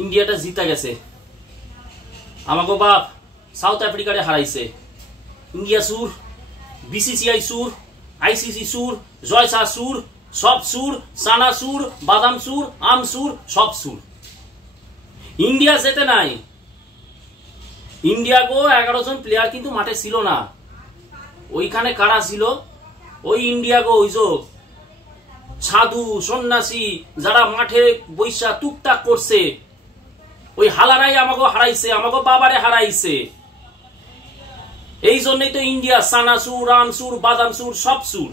ইন্ডিয়াটা জিতা গেছে, আমাকে বাপ সাউথ আফ্রিকারে হারাইছে। ইন্ডিয়া সুর, বিসিসিআই সুর, আইসিসি সুর, জয়সা সুর, সব সুর, সানা সুর, বাদাম সুর, আম সুর, সব সুর। ইন্ডিয়া যেতে নাই। ইন্ডিয়া গো 11 জন প্লেয়ার কিন্তু মাঠে ছিল না। ওইখানে কারা ছিল? ওই ইন্ডিয়া গো ওই যে সাধু সন্ন্যাসী যারা মাঠে বৈশা টুকটাক করছে, ওই হালারাই আমাকে হারাইছে, আমাকে বাবারে হারাইছে। এই জন্যই তো ইন্ডিয়া সানা সুর, আম সুর, বাদাম সুর, সব সুর।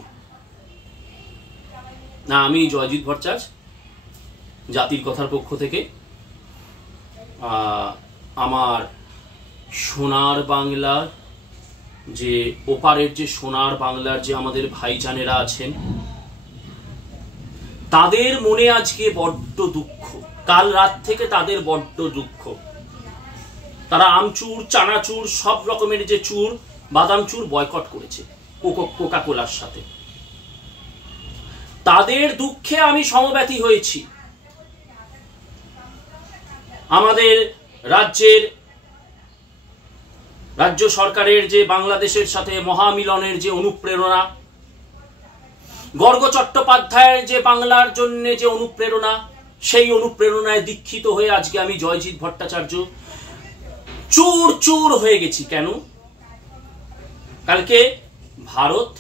না, আমি জয়জিৎ ভট্টাচার্য জাতির কথার পক্ষ থেকে আমার সোনার বাংলার যে ওপারের যে সোনার বাংলার যে আমাদের ভাইজানেরা আছেন, তাদের মনে আজকে বড্ড দুঃখ। কাল রাত থেকে তাদের বড্ড দুঃখ। তারা আমচুর, চানাচুর, সব রকমের যে চুর, বাদাম চুর বয়কট করেছে কোকা কোলার সাথে। তাদের দুঃখে আমি সমব্যথী হয়েছি। আমাদের রাজ্য সরকারের যে বাংলাদেশের সাথে মহামিলনের যে অনুপ্রেরণা, গর্গ চট্টোপাধ্যায়ের যে বাংলার জন্য যে অনুপ্রেরণা, সেই অনুপ্রেরণায় দীক্ষিত হয়ে আজকে আমি জয়জিৎ ভট্টাচার্য চুর চুর হয়ে গেছি। কেন? কালকে ভারত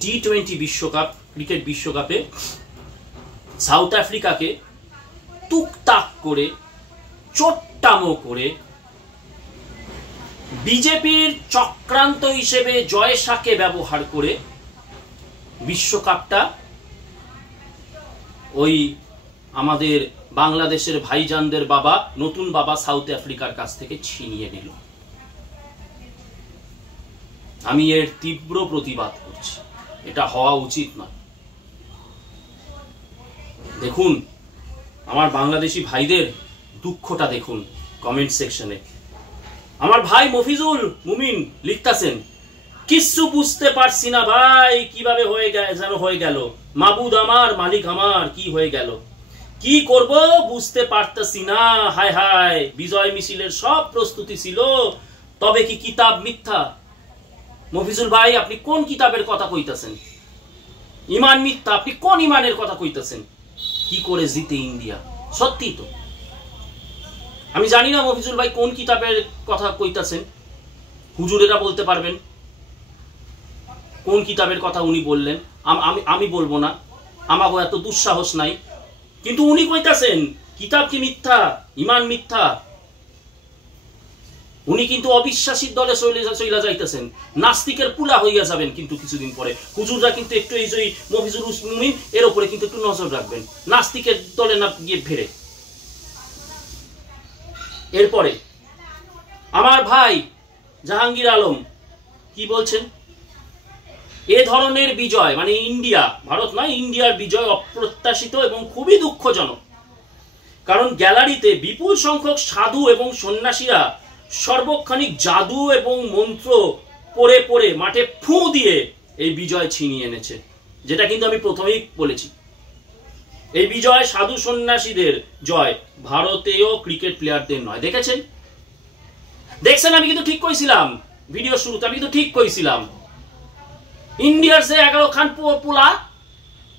টি-20 বিশ্বকাপ, ক্রিকেট বিশ্বকাপে সাউথ আফ্রিকাকে টুকটাক করে, চোট্টামো করে, বিজেপির চক্রান্ত হিসেবে জয়শাকে ব্যবহার করে বিশ্বকাপটা ওই আমাদের বাংলাদেশের ভাইজানদের বাবা, নতুন বাবা সাউথ আফ্রিকার কাছ থেকে ছিনিয়ে নিল। আমি এর তীব্র প্রতিবাদ করছি। এটা হওয়া উচিত নয়। দেখুন, আমার বাংলাদেশি ভাইদের দুঃখটা দেখুন কমেন্ট সেকশনে। আমার ভাই মফিজুল মুমিন লিখতাছেন, কিচ্ছু বুঝতে পারছি না ভাই, কিভাবে হয়ে গেল, মাবুদ আমার, মালিক আমার, কি হয়ে গেল, কি করব বুঝতে পারতেছি না। হায় হায়, বিজয় মিছিলের সব প্রস্তুতি ছিল, তবে কি কিতাব মিথ্যা? মফিজুল ভাই, আপনি কোন কিতাবের কথা কইতাছেন? ইমান মিথ্যা, আপনি কোন ইমানের কথা কইতাছেন? কি করে জিতে ইন্ডিয়া? সত্যি তো আমি জানি না মফিজুল ভাই কোন কিতাবের কথা কইতাছেন। হুজুরেরা বলতে পারবেন কোন কিতাবের কথা উনি বললেন। আমি বলবো না, আমাকে এত দুঃসাহস নাই। কিন্তু উনি কইতাছেন কিতাব কি মিথ্যা, ইমান মিথ্যা। উনি কিন্তু অবিশ্বাসীর দলে চইলা যাইতেছেন, নাস্তিকের পুলা হইয়া যাবেন কিন্তু কিছুদিন পরে। হুজুররা কিন্তু একটু এই যে মফিজুল মুমিন এর উপরে কিন্তু একটু নজর রাখবেন, নাস্তিকের দলে না গিয়ে ফেরে। এরপরে আমার ভাই জাহাঙ্গীর আলম কি বলছেন? এ ধরনের বিজয় মানে ইন্ডিয়া, ভারত নয়, ইন্ডিয়ার বিজয় অপ্রত্যাশিত এবং খুবই দুঃখজনক। কারণ গ্যালারিতে বিপুল সংখ্যক সাধু এবং সন্ন্যাসীরা সর্বক্ষণিক জাদু এবং মন্ত্র পড়ে পড়ে মাঠে ফু দিয়ে এই বিজয় ছিনিয়ে এনেছে, যেটা কিন্তু আমি প্রথমেই বলেছি। এই বিজয় সাধু সন্ন্যাসীদের জয়, ভারতীয় ক্রিকেট প্লেয়ারদের নয়। দেখছেন আমি কিন্তু ঠিক কইছিলাম, ভিডিও শুরুতে আমি কিন্তু ঠিক কইছিলাম। ইন্ডিয়ার যে 11 খান পোলা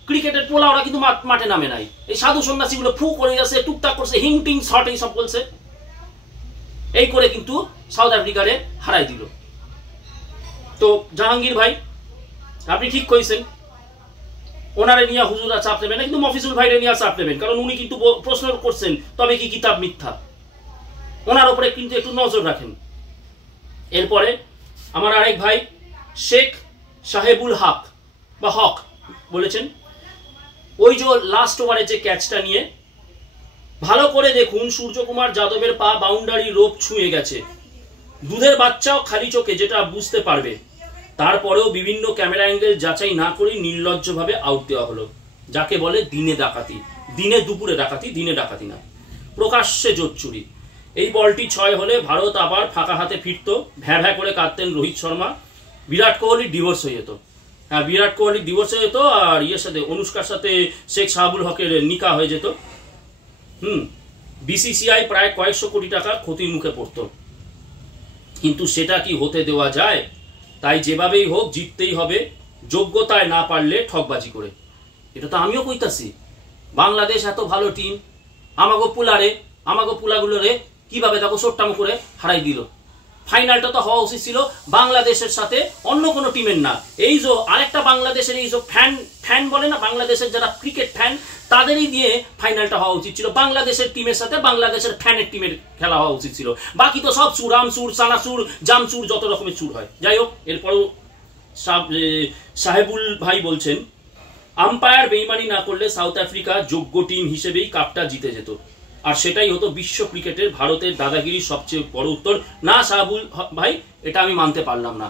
ক্রিকেটের পোলা, ওরা কিন্তু মাঠে নামে নাই। এই সাধু সন্ন্যাসীগুলো ফু করে গেছে, টুকটাক করছে, হিংটিং শট এই সব বলছে, এই করে কিন্তু সাউথ আফ্রিকারে হারাই দিল। তো জাহাঙ্গীর ভাই আপনি ঠিক কইছেন, ওনারে নিয়ে হুজুরা চাপ নেবেন না, কিন্তু মফিজুল ভাইরে নিয়ে চাপ নেবেন। কারণ উনি কিন্তু প্রশ্ন করছেন তবে কি কিতাব মিথ্যা, ওনার উপরে কিন্তু একটু নজর রাখেন। এরপরে আমার আরেক ভাই শেখ সাহেবুল হক বা হক বলেছেন, ওই যে লাস্ট ওভারে যে ক্যাচটা নিয়ে ভালো করে দেখুন, সূর্যকুমার যাদবের পা বাউন্ডারি রোপ ছুঁয়ে গেছে। দুধের বাচ্চাও খালি চোখে যেটা বুঝতে পারবে। তারপরেও বিভিন্ন ক্যামেরা অ্যাঙ্গেল যাচাই না করে নির্লজ্জভাবে আউট দেওয়া হলো, যাকে বলে দিনে ডাকাতি। দিনে দুপুরে ডাকাতি, দিনে ডাকাতি না, প্রকাশ্যে জোচ্চুরি। এই বলটি 6 হলে ভারত আবার ফাঁকা হাতে ফিরত। ভ্যা ভ্যা করে কাঁদতেন রোহিত শর্মা, বিরাট কোহলি ডিভোর্স হয়ে যেত। হ্যাঁ, বিরাট কোহলি ডিভোর্স হয়ে যেত, আর ইয়ের সাথে অনুষ্কার সাথে শেখ শাহাবুল হকের নিকা হয়ে যেত। বিসিসিআই প্রায় কয়েকশো কোটি টাকা ক্ষতির মুখে পড়তো, কিন্তু সেটা কি হতে দেওয়া যায়? তাই যেভাবেই হোক জিততেই হবে, যোগ্যতায় না পারলে ঠকবাজি করে। এটা তো আমিও কইতাছি। বাংলাদেশ এত ভালো টিম, আমাগো পুলাগুলোরে কিভাবে দেখো সোট্টামো করে হারাই দিল। ফাইনালটা তো হওয়া উচিত ছিল বাংলাদেশের সাথে, অন্য কোনো টিমের না। এই যে আরেকটা বাংলাদেশের এই যে ফ্যান বলে না, বাংলাদেশের যারা ক্রিকেট ফ্যান, তাদেরই নিয়ে ফাইনালটা হওয়া উচিত ছিল। বাংলাদেশের টিমের সাথে বাংলাদেশের ফ্যানের টিমের খেলা হওয়া উচিত ছিল। বাকি তো সব সুর, আমসুর, সানাসুর, জামসুর, যত রকমের সুর হয়। যাই হোক, এরপরও সাহেবুল ভাই বলছেন, আম্পায়ার বেইমানি না করলে সাউথ আফ্রিকা যোগ্য টিম হিসেবেই কাপটা জিতে যেত, আর সেটাই হতো বিশ্ব ক্রিকেটের ভারতের দাদাগিরির সবচেয়ে বড় উত্তর। না সাহাবুল ভাই, এটা আমি মানতে পারলাম না।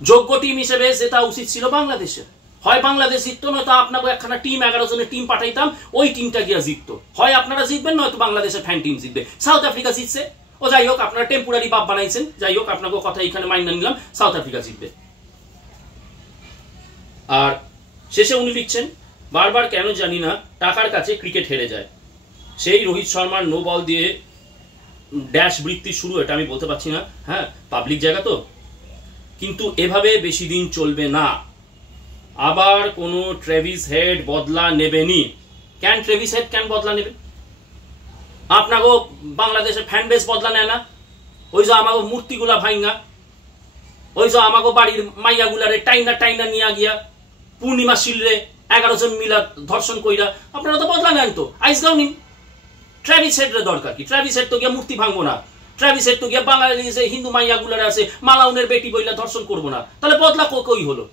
যোগ্য টিম হিসেবে জেতা উচিত ছিল বাংলাদেশের। হয় বাংলাদেশ জিততো, নয়তো আপনাকে একখানা টিম 11 জনের টিম পাঠাইতাম, ওই টিমটা গিয়া জিততো। হয় আপনারা জিতবেন, নয়তো বাংলাদেশের ফ্যান টিম জিতবে। সাউথ আফ্রিকা জিতছে, ও যাই হোক, আপনারা টেম্পোরারি বাপ বানাইছেন। যাই হোক, আপনাকে কথা এখানে মাইনা নিলাম, সাউথ আফ্রিকা জিতবে। আর শেষে উনি লিখছেন, বারবার কেন জানি না টাকার কাছে ক্রিকেট হেরে যায়। সেই রোহিত শর্মার নো বল দিয়ে ড্যাশ বৃত্তি শুরু, এটা আমি বলতে পারছি না, হ্যাঁ পাবলিক জায়গা তো, কিন্তু এভাবে বেশি দিন চলবে না। আবার কোনো ট্রেভিস হেড বদলা নেবেনি। কেন ট্রেভিস হেড কেন বদলা নেবে? আপনাকেও বাংলাদেশের ফ্যান বেস বদলা নেয় না? ওই যে আমাকে মূর্তিগুলা ভাঙ্গা, ওই যে আমাকে বাড়ির মাইয়াগুলারে টাইনা নিয়ে গিয়া পূর্ণিমা শিলরে 11 জন মিলা ধর্ষণ কইরা, আপনারা তো বদলা নেন। তো আইসগাও নিন। ট্রেভিস হেডের দরকার কি? ট্রেভিস হেড তো গিয়া মূর্তি ভাঙবো না, ট্রেভিস হেড তো গিয়া বাঙালি যে হিন্দু মাইয়াগুলারে আছে মালাউনের বেটি বইলা ধর্ষণ করবো না। তাহলে বদলা কই হলো?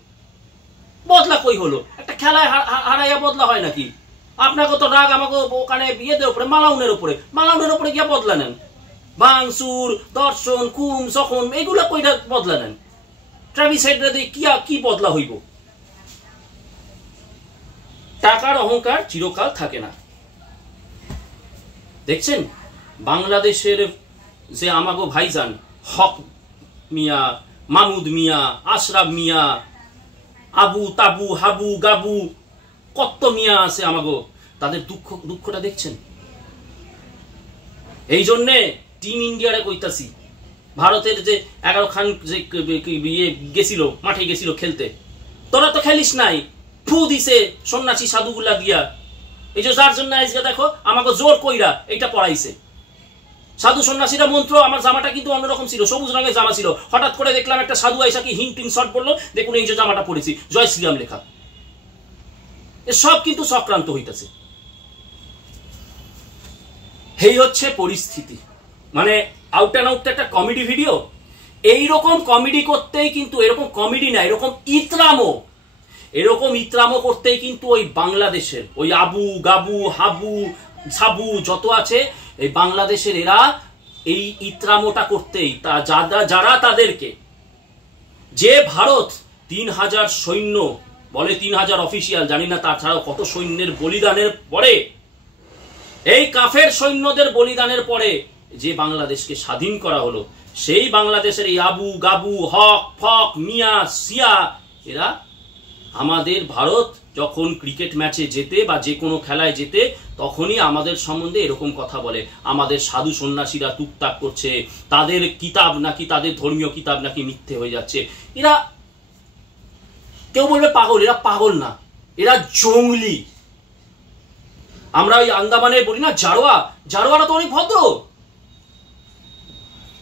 বদলা কই হলো? একটা খেলায় হারাইয়া বদলা হয় নাকি? আপনাকে তো রাগ আমাকে ওখানে বিয়েদের উপরে, মালাউনের উপরে গিয়া বদলা নেন। ভাঙচুর, দর্শন, খুন, জখম, এগুলা কইরা বদলা নেন। ট্রেভিস হেডরে দিয়ে কি বদলা হইব? টাকার অহংকার চিরকাল থাকে না। দেখছেন বাংলাদেশের যে আমাগো ভাইজান হক মিয়া, মাহমুদ মিয়া, আশরাফ মিয়া, আবু তাবু, হাবু গাবু, কত মিয়া আছে আমাগো, তাদের দুঃখটা দেখছেন। এই জন্যে টিম ইন্ডিয়ারে কইতাছি, ভারতের যে 11 খান যে গেছিল, মাঠে গেছিল খেলতে, তোরা তো খেলিস নাই, ফু দিছে সন্ন্যাসী সাধুগুলা দিয়া। এই যে যার জন্য আজকে দেখো আমাকে জোর কইরা এইটা পড়াইছে। সাধু সন্ন্যাসীরা মন্ত্র, আমার জামাটা কিন্তু অন্যরকম ছিল, সবুজ রঙের জামা ছিল। হঠাৎ করে দেখলাম একটা সাধু আইসা কি হিং শট পড়লো, দেখুন এই যে জামাটা পড়েছি, জয় শ্রীরাম লেখা। সব কিন্তু সক্রান্ত হইতেছে। এই হচ্ছে পরিস্থিতি। মানে আউট অ্যান্ড আউট একটা কমেডি ভিডিও। এইরকম কমেডি করতেই কিন্তু, এরকম কমেডি না, এরকম ইতরামো করতেই কিন্তু ওই বাংলাদেশের ওই আবু গাবু হাবু সাবু যত আছে, এই বাংলাদেশের এরা এই ইতরামোটা করতেই, যারা তাদেরকে, যে ভারত 3000 সৈন্য বলে, 3000 অফিসিয়াল, জানি না তাছাড়াও কত সৈন্যের বলিদানের পরে, এই কাফের সৈন্যদের বলিদানের পরে যে বাংলাদেশকে স্বাধীন করা হলো, সেই বাংলাদেশের এই আবু গাবু হক ফক মিয়া সিয়া, এরা আমাদের ভারত যখন ক্রিকেট ম্যাচে যেতে বা যে কোনো খেলায় যেতে, তখনই আমাদের সম্বন্ধে এরকম কথা বলে। আমাদের সাধু সন্ন্যাসীরা টুকটাক করছে, তাদের কিতাব নাকি, তাদের ধর্মীয় কিতাব নাকি মিথ্যে হয়ে যাচ্ছে। এরা কেউ বলবে পাগল, এরা পাগল না, এরা জঙ্গলি। আমরা ওই আন্দামানে বলি না জারোয়ারা তো অনেক ভদ্র।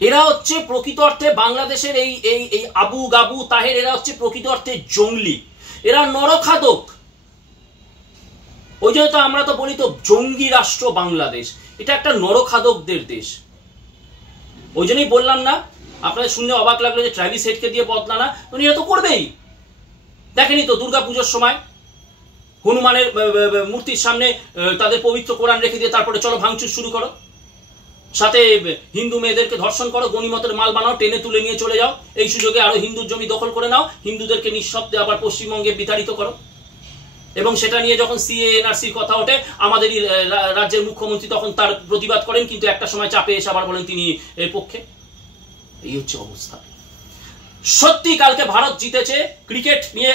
এরা হচ্ছে প্রকৃত অর্থে বাংলাদেশের এই আবু গাবু তাহের, এরা হচ্ছে প্রকৃত অর্থে জঙ্গলি, এরা নরখাদক। ওই জন্য তো আমরা তো বলি তো জঙ্গি রাষ্ট্র বাংলাদেশ, এটা একটা নরখাদকদের দেশ। ওই জন্যই বললাম না, আপনাদের শুনলে অবাক লাগলো যে ট্রেভিস হেডকে দিয়ে বদলা না, এরা তো করবেই। দেখেনি তো দুর্গাপুজোর সময় হনুমানের মূর্তির সামনে তাদের পবিত্র কোরআন রেখে দিয়ে তারপরে চলো ভাঙচুর শুরু করো, সাথে হিন্দু মেয়েদেরকে ধর্ষণ করো, গণিমতের মাল বানাও, টেনে তুলে নিয়ে চলে যাও, এই সুযোগে আরো হিন্দুর জমি দখল করে নাও, হিন্দুদেরকে নিঃশব্দে আবার পশ্চিমবঙ্গে বিতাড়িত করো। এবং সেটা নিয়ে যখন সিএএনআরসির কথা ওঠে, আমাদেরই রাজ্যের মুখ্যমন্ত্রী তখন তার প্রতিবাদ করেন, কিন্তু একটা সময় চাপে এসে আবার বলেন তিনি এর পক্ষে। এই হচ্ছে অবস্থা। সত্যি কালকে ভারত জিতেছে। ক্রিকেট নিয়ে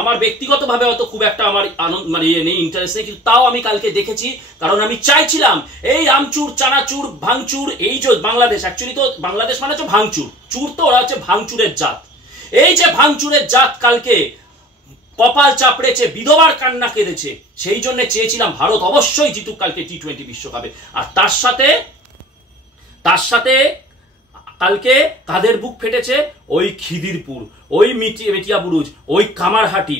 আমার ব্যক্তিগতভাবে হয়তো খুব একটা আমার আনন্দ মানে নেই, ইন্টারেস্ট নেই, কিন্তু তাও আমি কালকে দেখেছি, কারণ আমি চাইছিলাম এই আমচুর চানাচুর ভাঙচুর, এই যে বাংলাদেশ, অ্যাকচুয়ালি তো বাংলাদেশ মানে হচ্ছে ভাঙচুর, চুর তো ওরা হচ্ছে ভাঙচুরের জাত। এই যে ভাঙচুরের জাত কালকে কপাল চাপড়েছে, বিধবার কান্না কেঁদেছে, সেই জন্য চেয়েছিলাম ভারত অবশ্যই জিতুক কালকে টি-20 বিশ্বকাপে। আর তার সাথে কালকে কাদের বুক ফেটেছে? ওই খিদিরপুর, ওই মেটিয়া বুরুজ, ওই কামারহাটি,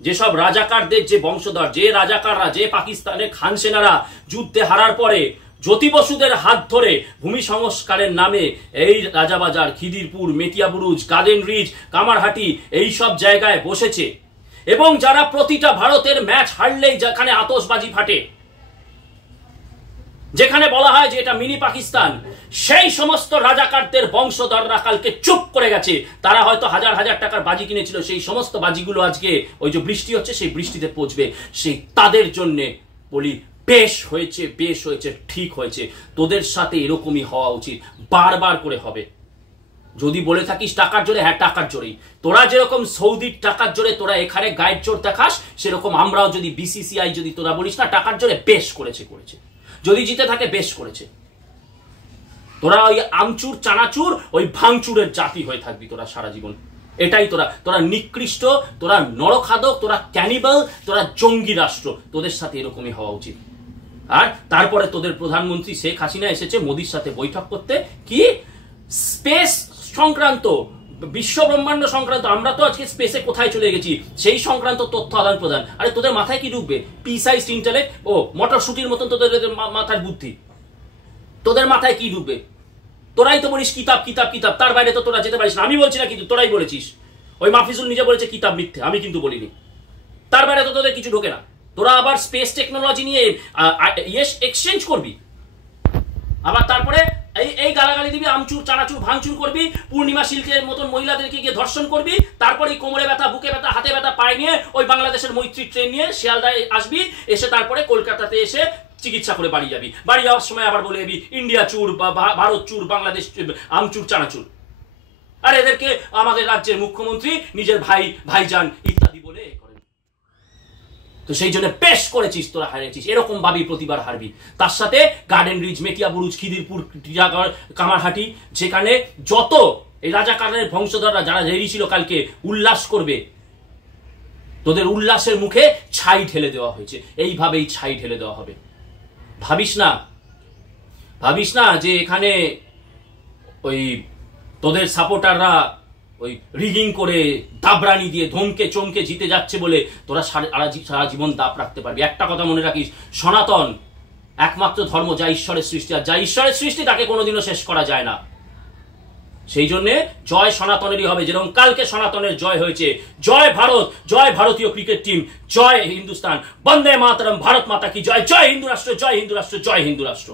যেসব রাজাকারদের যে বংশধর, যে রাজাকাররা, যে পাকিস্তানের খান সেনারা যুদ্ধে হারার পরে জ্যোতি বসুদের হাত ধরে ভূমি সংস্কারের নামে এই রাজাবাজার, খিদিরপুর, মেটিয়া বুরুজ, গার্ডেন রিজ, কামারহাটি এই সব জায়গায় বসেছে, এবং যারা প্রতিটা ভারতের ম্যাচ হারলেই যেখানে আতশবাজি ফাটে, যেখানে বলা হয় যে এটা মিনি পাকিস্তান, সেই সমস্ত রাজাকারদের বংশধররা কালকে চুপ করে গেছে। তারা হয়তো হাজার হাজার টাকার বাজি কিনেছিল, সেই সমস্ত বাজিগুলো আজকে ওই যে বৃষ্টি হচ্ছে সেই বৃষ্টিতে পচবে। সেই তাদের জন্য বলি বেশ হয়েছে, বেশ হয়েছে, ঠিক হয়েছে। তোদের সাথে এরকমই হওয়া উচিত, বারবার করে হবে। যদি বলে থাকিস টাকার জোরে, হ্যাঁ টাকার জোরেই, তোরা যেরকম সৌদির টাকার জোরে তোরা এখানে গায়ের জোর দেখাস, সেরকম আমরাও যদি বিসিসিআই যদি তোরা বলিস না টাকার জোরে, বেশ করেছে, যদি জিতে থাকে বেশ করেছে। তোরা ওই আমচুর চানাচুর ওই ভাঙচুরের জাতি হয়ে থাকবি তোরা সারা জীবন। এটাই তোরা নিকৃষ্ট, তোরা নরখাদক, তোরা ক্যানিবাল, তোরা জঙ্গি রাষ্ট্র। তোদের সাথে এরকমই হওয়া উচিত। আর তারপরে তোদের প্রধানমন্ত্রী শেখ হাসিনা এসেছে মোদির সাথে বৈঠক করতে, কি স্পেস সংক্রান্ত, বিশ্ব ব্রহ্মাণ্ড সংক্রান্ত, আমরা তো আজকে স্পেসে কোথায় চলে গেছি সেই সংক্রান্ত তথ্য আদান প্রদান। আরে তোদের মাথায় কি ঢুকবে? পি-সাইজড ইন্টেলেক্ট, ও মটরশুটির মতন তোদের মাথার বুদ্ধি, তোদের মাথায় কি ঢুকবে? তোরাই তো বলিস কিতাব কিতাব কিতাব, তার বাইরে তো তোরা যেতে পারিস না। আমি বলছি না, কিন্তু তোরাই বলেছিস। ওই মাহফিজুল নিজে বলেছে কিতাব মিথ্যে, আমি কিন্তু বলিনি। তার বাইরে তো তোদের কিছু ঢোকে না। তোরা আবার স্পেস টেকনোলজি নিয়ে এক্সচেঞ্জ করবি, আবার তারপরে এই গালাগালি দিবি, আমচুর চানাচুর ভাঙচুর করবি, পূর্ণিমা সিল্কের মতন মহিলাদেরকে গিয়ে ধর্ষণ করবি, তারপরে কোমরে ব্যথা, বুকে ব্যথা, হাতে ব্যথা, পায়ে নিয়ে ওই বাংলাদেশের মৈত্রী ট্রেন নিয়ে শিয়ালদায় আসবি, এসে তারপরে কলকাতাতে এসে চিকিৎসা করে বাড়ি যাবি। বাড়ি যাওয়ার সময় আবার বলে যাবি ইন্ডিয়া চুর, বা ভারত চুর, বাংলাদেশ আমচুর চানাচুর। আর এদেরকে আমাদের রাজ্যের মুখ্যমন্ত্রী নিজের ভাইজান ইত্যাদি বলে করেন। তো সেই জন্য বেশ করেছিস, তোরা হারিয়েছিস, এরকম ভাবি প্রতিবার হারবি। তার সাথে গার্ডেন রিজ, মেটিয়া বুরুজ, খিদিরপুর, কামারহাটি, যেখানে যত এই রাজাকারের বংশধররা যারা রেডি ছিল কালকে উল্লাস করবে, তোদের উল্লাসের মুখে ছাই ঢেলে দেওয়া হয়েছে। এইভাবেই ছাই ঢেলে দেওয়া হবে। ভাবিস না যে এখানে ওই তোদের সাপোর্টাররা ওই রিগিং করে দাবরানি দিয়ে ধমকে চমকে জিতে যাচ্ছে বলে তোরা সারা জীবন দাপ রাখতে পারবি। একটা কথা মনে রাখিস, সনাতন একমাত্র ধর্ম যা ঈশ্বরের সৃষ্টি, আর যা ঈশ্বরের সৃষ্টি তাকে কোনোদিনও শেষ করা যায় না। সেই জন্য জয় সনাতনেরই হবে, যেরকম কালকে সনাতনের জয় হয়েছে। জয় ভারত, জয় ভারতীয় ক্রিকেট টিম, জয় হিন্দুস্তান, বন্দে মাতরম, ভারত মাতা কি জয়, জয় হিন্দু রাষ্ট্র, জয় হিন্দু রাষ্ট্র, জয় হিন্দু রাষ্ট্র।